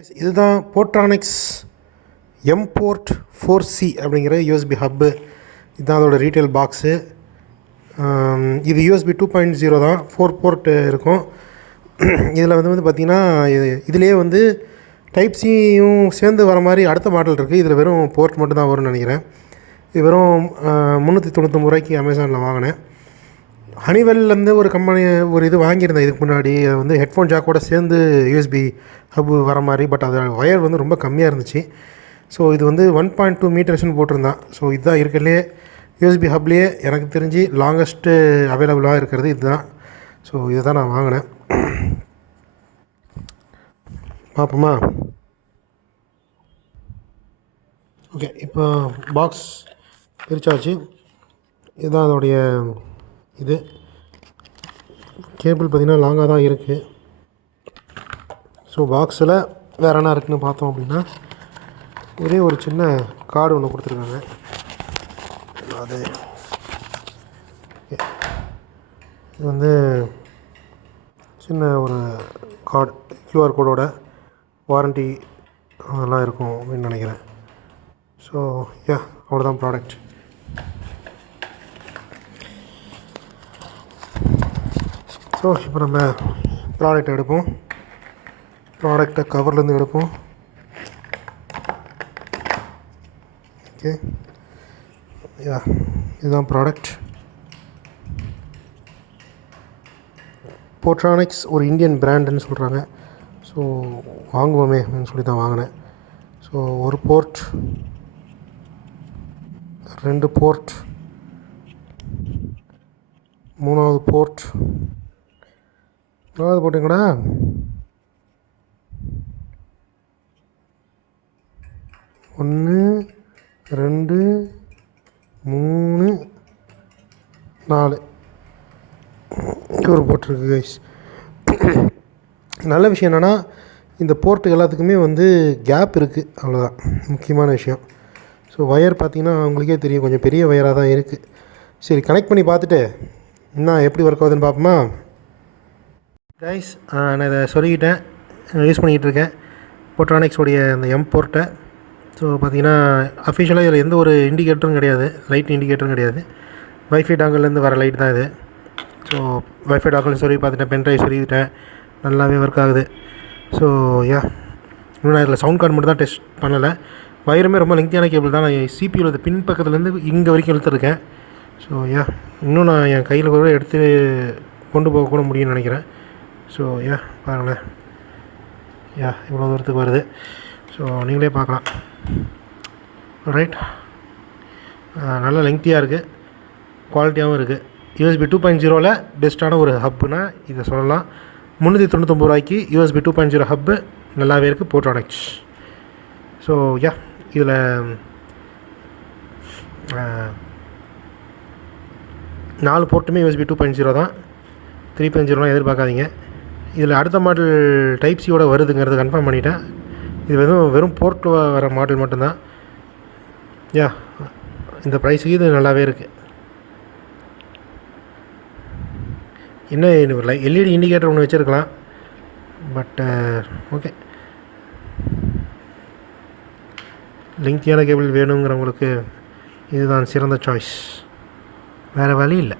இதுதான் போர்ட்ரானிக்ஸ் M board 4C அப்படிங்கிற USB hub. இதுதான் அதோட ரீட்டைல் பாக்ஸு. இது யூஎஸ்பி 2.0 தான், 4 போர்ட்டு இருக்கும். இதில் வந்து பார்த்திங்கன்னா இதுலேயே வந்து டைப் சியும் சேர்ந்து வர மாதிரி அடுத்த மாடல் இருக்குது. இதில் வெறும் போர்ட் மட்டும் தான் வரும்னு நினைக்கிறேன். இது வெறும் 399 ரூபாய்க்கு அமேசானில் வாங்கினேன். ஹனிவெல்லேருந்து ஒரு கம்பெனி ஒரு இது வாங்கியிருந்தேன் இதுக்கு முன்னாடி. அது வந்து ஹெட்ஃபோன் ஜாக்கோட சேர்ந்து யூஎஸ்பி ஹப்பு வர மாதிரி. பட் அது ஒயர் வந்து ரொம்ப கம்மியாக இருந்துச்சு. ஸோ இது வந்து 1.2 மீட்டர்ஸ்னு போட்டிருந்தான். ஸோ இதுதான் இருக்கிறதுலே யூஎஸ்பி ஹப்லேயே எனக்கு தெரிஞ்சு லாங்கஸ்ட்டு அவைலபிளாக இருக்கிறது இதுதான். ஸோ இதை தான் நான் வாங்கினேன். பார்ப்போமா? ஓகே, இப்போ பாக்ஸ் பிரிச்சாச்சு. இதுதான் அதோடைய இது. கேபிள் பார்த்திங்கன்னா லாங்காக தான் இருக்குது. ஸோ பாக்ஸில் வேறு என்ன இருக்குதுன்னு பார்த்தோம் அப்படின்னா ஒரே ஒரு சின்ன கார்டு ஒன்று கொடுத்துருக்காங்க. அது இது வந்து சின்ன ஒரு கார்டு, கியூஆர் கோடோட வாரண்ட்டி அதெல்லாம் இருக்கும் அப்படின்னு நினைக்கிறேன். ஸோ அவ்வளோதான் ப்ராடக்ட். ஸோ இப்போ நம்ம ப்ராடக்ட் எடுப்போம். ப்ராடக்டை கவர்லேருந்து எடுப்போம். ஓகே, இதுதான் ப்ராடக்ட். போர்ட்ரானிக்ஸ் ஒரு இந்தியன் பிராண்டுன்னு சொல்கிறாங்க. ஸோ வாங்குவோமே அப்படின்னு சொல்லி தான் வாங்கினேன். ஸோ ஒரு போர்ட், 2 போர்ட், 3வது போர்ட், 4வது போட்டுங்கடா. 1 2 3 4 ஒரு போட்டிருக்கு கைஸ். நல்ல விஷயம் என்னென்னா இந்த போர்ட்டு எல்லாத்துக்குமே வந்து கேப் இருக்குது, அவ்வளோதான் முக்கியமான விஷயம். ஸோ ஒயர் பார்த்திங்கன்னா உங்களுக்கே தெரியும், கொஞ்சம் பெரிய ஒயராக தான் இருக்குது. சரி, கனெக்ட் பண்ணி பார்த்துட்டு இன்னும் எப்படி ஒர்க் ஆகுதுன்னு பார்ப்போமா கைஸ்? நான் இதை சொல்லிக்கிட்டேன், யூஸ் பண்ணிக்கிட்டுருக்கேன் போர்ட்ரானிக்ஸோடைய அந்த எம் போர்ட்டை. ஸோ பார்த்திங்கன்னா அஃபிஷியலாக இதில் எந்த ஒரு இண்டிகேட்டரும் கிடையாது, லைட் இண்டிகேட்டரும் கிடையாது. வைஃபை டாங்கல்லேருந்து வர லைட் தான் இது. ஸோ வைஃபை டாங்கல் சொல்லி பார்த்துட்டேன், பென்ட்ரைவ் சொல்லிவிட்டேன், நல்லாவே ஒர்க் ஆகுது. ஸோ இன்னும் நான் இதில் சவுண்ட் கார்டு மட்டும் தான் டெஸ்ட் பண்ணலை. வயருமே ரொம்ப லெங்க்தியான கேபிள் தான். நான் சிபியூவில் பின் பக்கத்துலேருந்து இங்கே வரைக்கும் இழுத்துருக்கேன். ஸோ இன்னும் நான் என் கையில் கூட எடுத்து கொண்டு போக கூட முடியும்னு நினைக்கிறேன். ஸோ பாருங்களேன், இவ்வளோ தூரத்துக்கு வருது. ஸோ நீங்களே பார்க்கலாம். ரைட், நல்ல லெங்க்தியாக இருக்குது, குவாலிட்டியாகவும் இருக்குது. யூஎஸ்பி 2.0ல் பெஸ்ட்டான ஒரு ஹப்புனா இதை சொல்லலாம். 399 ரூபாய்க்கு யூஎஸ்பி 2.0 ஹப்பு நல்லாவே இருக்குது போர்ட்ரானிக்ஸ். ஸோ இதில் 4 போர்ட்டுமே யூஎஸ்பி 2.0 தான், 3.0லாம் எதிர்பார்க்காதீங்க. இதில் அடுத்த மாடல் டைப் சியோட வருதுங்கிறது கன்ஃபார்ம் பண்ணிட்டேன். இது வெறும் போர்ட்டில் வர மாடல் மட்டும்தான். இந்த ப்ரைஸுக்கு இது நல்லாவே இருக்குது. என்ன எல்இடி இண்டிகேட்டர் ஒன்று வச்சுருக்கலாம், பட் ஓகே. லெங்க்தியான கேபிள் வேணுங்கிறவங்களுக்கு இதுதான் சிறந்த சாய்ஸ், வேறு வழி இல்லை.